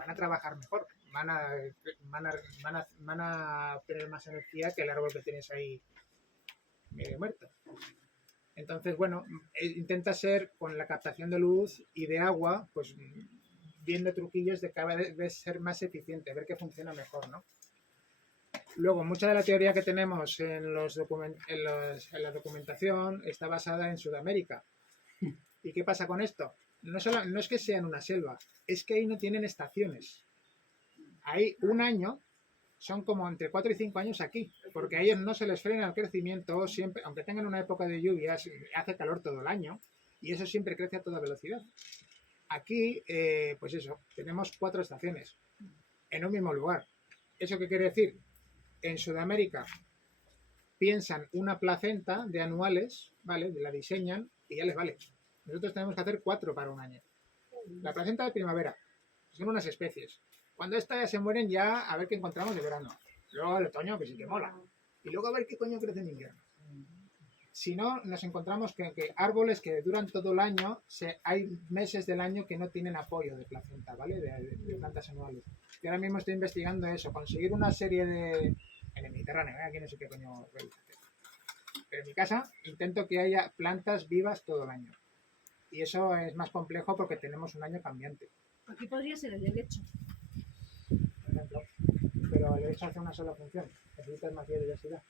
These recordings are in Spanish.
van a trabajar mejor, van a obtener más energía que el árbol que tienes ahí medio muerto. Entonces, bueno, intenta ser con la captación de luz y de agua, pues viendo truquillos de cada vez ser más eficiente, ver qué funciona mejor, ¿no? Luego, mucha de la teoría que tenemos en la documentación está basada en Sudamérica. ¿Y qué pasa con esto? No es que sea en una selva, es que ahí no tienen estaciones. Hay un año, son como entre 4 y 5 años aquí, porque a ellos no se les frena el crecimiento siempre, aunque tengan una época de lluvias, hace calor todo el año, y eso siempre crece a toda velocidad. Aquí, pues eso, tenemos 4 estaciones en un mismo lugar. ¿Eso qué quiere decir? En Sudamérica piensan una placenta de anuales, ¿vale? La diseñan y ya les vale. Nosotros tenemos que hacer 4 para un año. La placenta de primavera, son unas especies. Cuando estas ya se mueren, ya a ver qué encontramos de verano. Luego el otoño, que sí que mola. Y luego a ver qué coño crece en invierno. Si no, nos encontramos que árboles que duran todo el año, hay meses del año que no tienen apoyo de placenta, ¿vale? De plantas anuales. Y ahora mismo estoy investigando eso, conseguir una serie de... En el Mediterráneo, aquí no sé qué coño realizaste. Pero en mi casa intento que haya plantas vivas todo el año. Y eso es más complejo porque tenemos un año cambiante. Aquí podría ser el helecho. Por ejemplo. Pero el helecho hace una sola función. Necesitas más biodiversidad.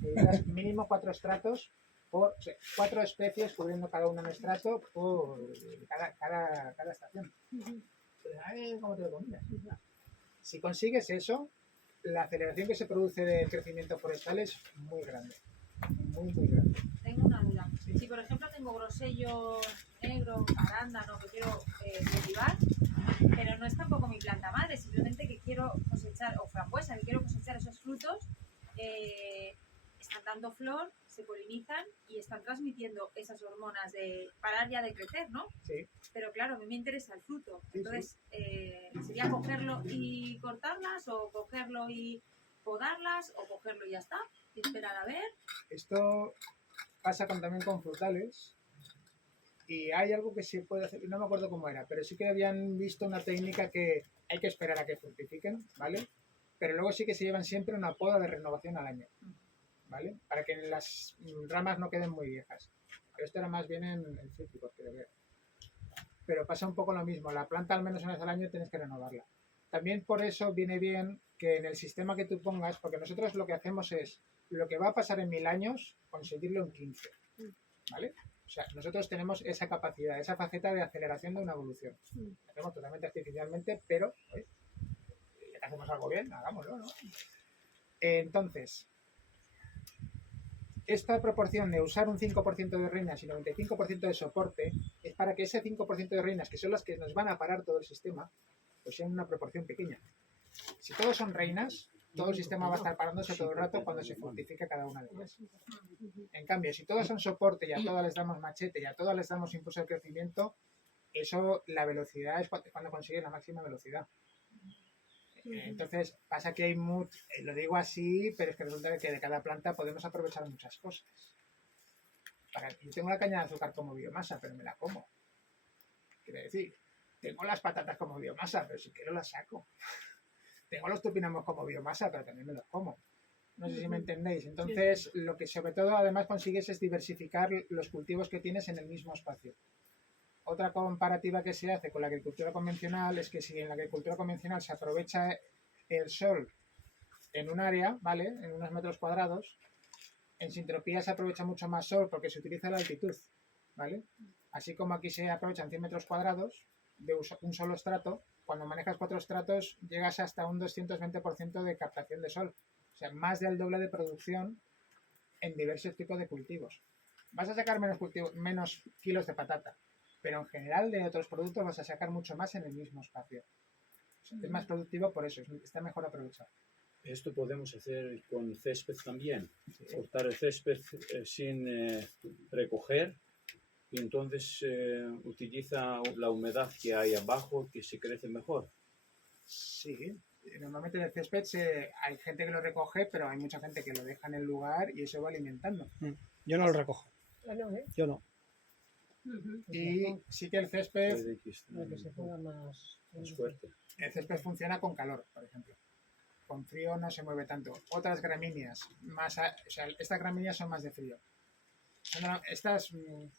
Necesitas mínimo 4 estratos, o sea, 4 especies cubriendo cada uno un estrato por cada estación. ¿Cómo te lo combinas? Si consigues eso, la aceleración que se produce del crecimiento forestal es muy grande. Muy grande. Tengo una duda. Sí. Si por ejemplo tengo grosello negro, arándano que quiero cultivar, pero no es tampoco mi planta madre, simplemente que quiero cosechar, o frambuesa, que quiero cosechar esos frutos, están dando flor, se polinizan y están transmitiendo esas hormonas de parar ya de crecer, ¿no? Sí. Pero claro, a mí me interesa el fruto. Entonces, ¿sería cogerlo y cortarlas, o cogerlo y podarlas, o cogerlo y ya está, y esperar a ver? Esto pasa también con frutales. Y hay algo que se puede hacer, no me acuerdo cómo era, pero sí que habían visto una técnica que hay que esperar a que fructifiquen, ¿vale? Pero luego sí que se llevan siempre una poda de renovación al año, ¿vale? Para que las ramas no queden muy viejas. Pero esto era más bien en cítricos, que veo. Pero pasa un poco lo mismo, la planta al menos una vez al año tienes que renovarla. También por eso viene bien que en el sistema que tú pongas, porque nosotros lo que hacemos es, lo que va a pasar en 1000 años, conseguirlo en 15, ¿vale? O sea, nosotros tenemos esa capacidad, esa faceta de aceleración de una evolución. Lo hacemos totalmente artificialmente, pero oye, ya que hacemos algo bien, hagámoslo, ¿no? Entonces, esta proporción de usar un 5% de reinas y 95% de soporte es para que ese 5% de reinas, que son las que nos van a parar todo el sistema, pues sea una proporción pequeña. Si todos son reinas, todo el sistema va a estar parándose todo el rato cuando se fructifica cada una de ellas. En cambio, si todos son soporte y a todas les damos machete y a todas les damos impulso de crecimiento, eso, la velocidad es cuando consigue la máxima velocidad. Entonces, pasa que hay lo digo así, pero es que resulta que de cada planta podemos aprovechar muchas cosas. Yo tengo la caña de azúcar como biomasa, pero me la como. Quiere decir, tengo las patatas como biomasa, pero si quiero las saco. Tengo los topinambos como biomasa, pero también me los como. No sé si me entendéis. Entonces, lo que sobre todo además consigues es diversificar los cultivos que tienes en el mismo espacio. Otra comparativa que se hace con la agricultura convencional es que si en la agricultura convencional se aprovecha el sol en un área, ¿vale? En unos metros cuadrados, en sintropía se aprovecha mucho más sol porque se utiliza la altitud, ¿vale? Así como aquí se aprovechan 100 metros cuadrados de un solo estrato, cuando manejas 4 estratos llegas hasta un 220% de captación de sol. O sea, más del doble de producción en diversos tipos de cultivos. Vas a sacar menos kilos de patata, pero en general de otros productos vas a sacar mucho más en el mismo espacio. O sea, es más productivo por eso, está mejor aprovechado. Esto podemos hacer con césped también, Sí. cortar el césped sin recoger, y entonces utiliza la humedad que hay abajo, que se crece mejor. Sí, normalmente en el césped hay gente que lo recoge, pero hay mucha gente que lo deja en el lugar y eso va alimentando. Yo no lo recojo. ¿No? Yo no. Y sí que el césped, Puede que esté Para que se ponga más... más fuerte. el césped funciona con calor, por ejemplo. Con frío no se mueve tanto. Otras gramíneas, o sea, estas gramíneas son más de frío. Estas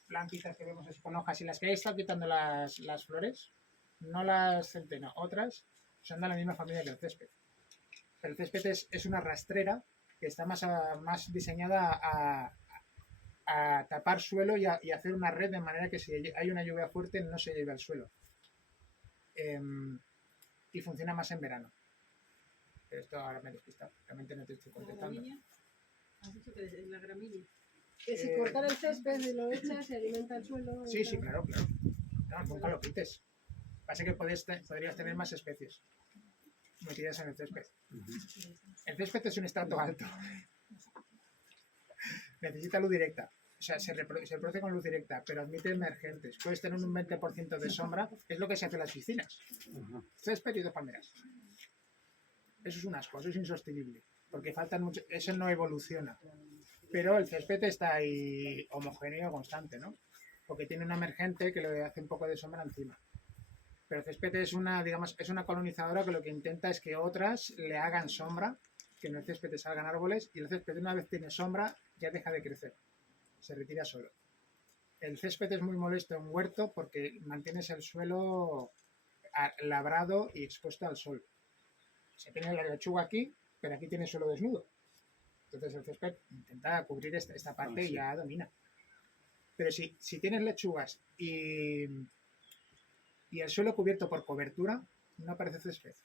plantitas que vemos así con hojas y las que he estado quitando las flores, no las centeno, otras son de la misma familia que el césped. Pero el césped es una rastrera que está más diseñada a tapar suelo y hacer una red de manera que si hay una lluvia fuerte no se lleve al suelo. Y funciona más en verano. Pero esto ahora me he despistado, realmente no te estoy ¿La contestando. gramínea? ¿Has dicho que es la gramínea? Que si cortar el césped y lo echas, se alimenta el suelo. Sí, sí, claro, claro. No, nunca lo quites. Pasa que podrías tener más especies metidas en el césped. El césped es un estrato alto. Necesita luz directa. O sea, se reproduce con luz directa, pero admite emergentes. Puedes tener un 20% de sombra. Es lo que se hace en las piscinas. Césped y 2 palmeras. Eso es un asco, eso es insostenible. Porque faltan mucho. Eso no evoluciona. Pero el césped está ahí homogéneo, constante, ¿no? Porque tiene una emergente que le hace un poco de sombra encima. Pero el césped es una colonizadora que lo que intenta es que otras le hagan sombra, que en el césped te salgan árboles, y el césped una vez tiene sombra ya deja de crecer, se retira solo. El césped es muy molesto en huerto porque mantienes el suelo labrado y expuesto al sol. Se tiene la lechuga aquí, pero aquí tiene suelo desnudo. Entonces el césped intenta cubrir esta parte y ya domina. Pero si tienes lechugas y el suelo cubierto por cobertura, no aparece césped.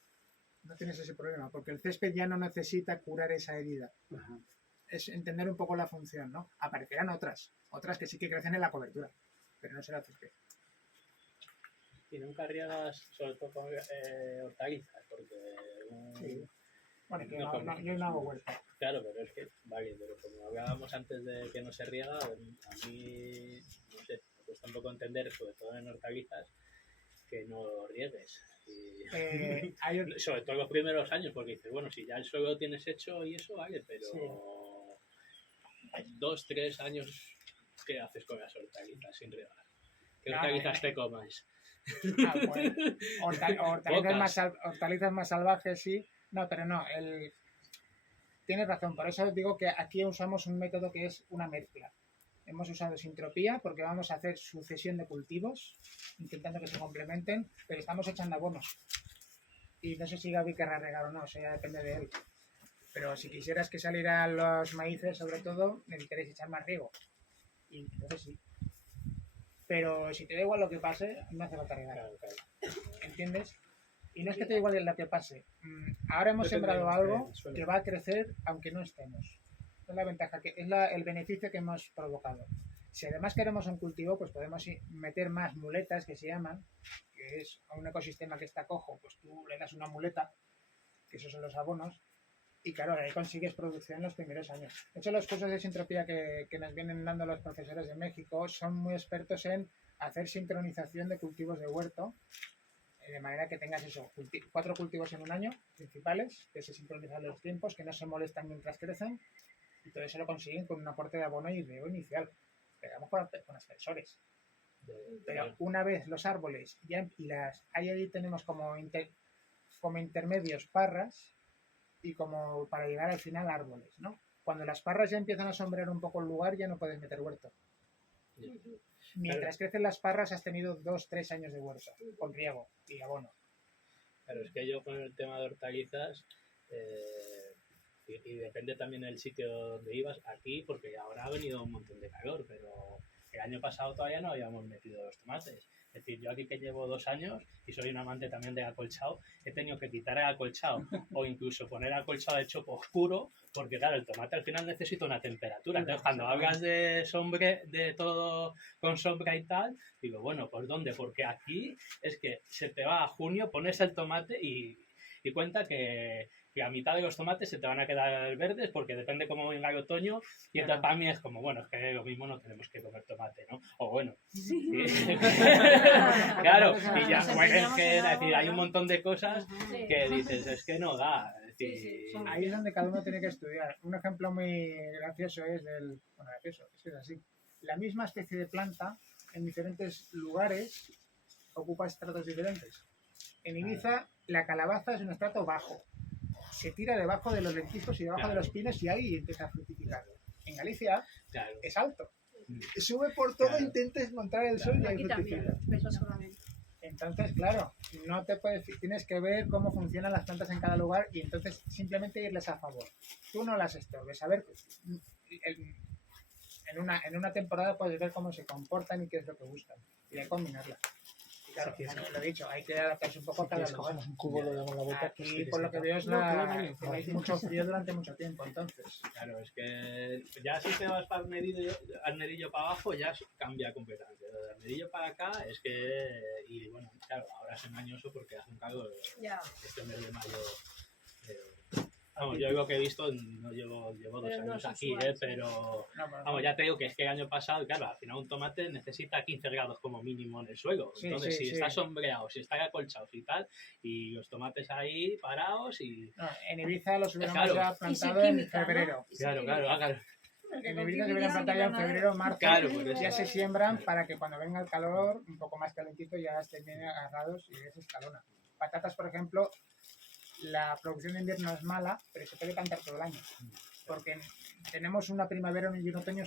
No tienes ese problema, porque el césped ya no necesita curar esa herida. Ajá. Es entender un poco la función, ¿no? Aparecerán otras que sí que crecen en la cobertura, pero no será césped. Y nunca riegas, sobre todo con hortalizas, porque... Sí. Bueno, que No, yo no hago huerta. Claro, pero es que, vale, pero como hablábamos antes de que no se riega, a mí, no sé, me cuesta un poco entender, sobre todo en hortalizas, que no riegues. Y sobre todo los primeros años, porque dices, bueno, si ya el suelo lo tienes hecho y eso, vale, pero Sí. 2, 3 años, ¿qué haces con las hortalizas sin regar? ¿Qué Nada, hortalizas te comas? Pues, hortalizas más salvajes, sí. No, pero no, tienes razón, por eso digo que aquí usamos un método que es una mezcla. Hemos usado sintropía porque vamos a hacer sucesión de cultivos, intentando que se complementen, pero estamos echando abonos. Y no sé si Gaby querrá regar o no, eso ya depende de él. Pero si quisieras que salieran los maíces, sobre todo, necesitaréis echar más riego. Y entonces sí. Pero si te da igual lo que pase, no hace falta regar. Claro. ¿Entiendes? Y no es que te da igual lo que pase. Ahora hemos sembrado algo que va a crecer aunque no estemos. Es la ventaja, que es el beneficio que hemos provocado. Si además queremos un cultivo, pues podemos meter más muletas, que se llaman, que es un ecosistema que está cojo, pues tú le das una muleta, que esos son los abonos, y claro, ahí consigues producción en los primeros años. De hecho, los cursos de sintropía que nos vienen dando los profesores de México son muy expertos en hacer sincronización de cultivos de huerto, de manera que tengas eso, 4 cultivos en un año principales, que se sincronizan los tiempos, que no se molestan mientras crecen, y todo eso lo consiguen con un aporte de abono y riego inicial. Pegamos con aspersores. Pero una vez los árboles ahí tenemos como intermedios parras y como para llegar al final árboles, ¿no? Cuando las parras ya empiezan a sombrear un poco el lugar, ya no puedes meter huerto. Mientras crecen las parras has tenido 2-3 años de huerto, con riego y abono. Pero es que yo con el tema de hortalizas, y depende también del sitio donde ibas, aquí, porque ahora ha venido un montón de calor, pero el año pasado todavía no habíamos metido los tomates. Es decir, yo aquí que llevo 2 años y soy un amante también de acolchado, he tenido que quitar el acolchado o incluso poner acolchado de chopo oscuro, porque claro, el tomate al final necesita una temperatura. Entonces, cuando hablas de sombra, de todo con sombra y tal, digo, bueno, ¿por dónde? Porque aquí es que se te va a junio, pones el tomate y cuenta que a mitad de los tomates se te van a quedar verdes porque depende cómo venga el otoño y entonces para mí es como, bueno, es que lo mismo no tenemos que comer tomate, ¿no? O bueno, sí. Claro, y ya, bueno, es que decir, hay un montón de cosas que dices, es que no da. Es decir, Ahí es donde cada uno tiene que estudiar. Un ejemplo muy gracioso es es que es así. La misma especie de planta en diferentes lugares ocupa estratos diferentes. En Ibiza la calabaza es un estrato bajo. Se tira debajo de los lentiscos y debajo de los pinos y ahí empieza a fructificar. En Galicia Claro. es alto. Sube por todo, Claro. intentes montar el sol y ahí Aquí también, fructifica. eso solamente. Entonces, claro, no te puedes, tienes que ver cómo funcionan las plantas en cada lugar y entonces simplemente irles a favor. Tú no las estorbes. A ver, en una temporada puedes ver cómo se comportan y qué es lo que buscan. Y hay que combinarlas. Y claro, lo he dicho, hay que adaptarse un poco a cada lugar. Un cubo lo damos la vuelta. Aquí, por lo que veo, es que hay mucho frío durante mucho tiempo, entonces. Claro, es que ya si te vas para Arnerillo para abajo ya cambia completamente. De Arnerillo para acá es que, y bueno, claro, ahora es engañoso porque hace un calor Ya. este mes de mayo. Vamos, yo lo que he visto, no llevo 2 Pero no años es aquí, usual, sí. pero No, pero- vamos, ya te digo que es que el año pasado, claro, al final un tomate necesita 15 grados como mínimo en el suelo. Sí, Entonces, sí, si sí. está sombreado, si está acolchado y tal, y los tomates ahí parados y... no, en Ibiza los hubiéramos Claro. ya Y sin plantado en química, ¿no? febrero. Y sin Claro, química. claro. Porque En con Ibiza se química hubieran plantado ya en invernadero. febrero, marzo. Claro, por eso. Ya se siembran para que cuando venga el calor, un poco más calentito, ya estén bien agarrados y es escalona. Patatas, por ejemplo, la producción de invierno es mala, pero se puede plantar todo el año. Porque tenemos una primavera y un otoño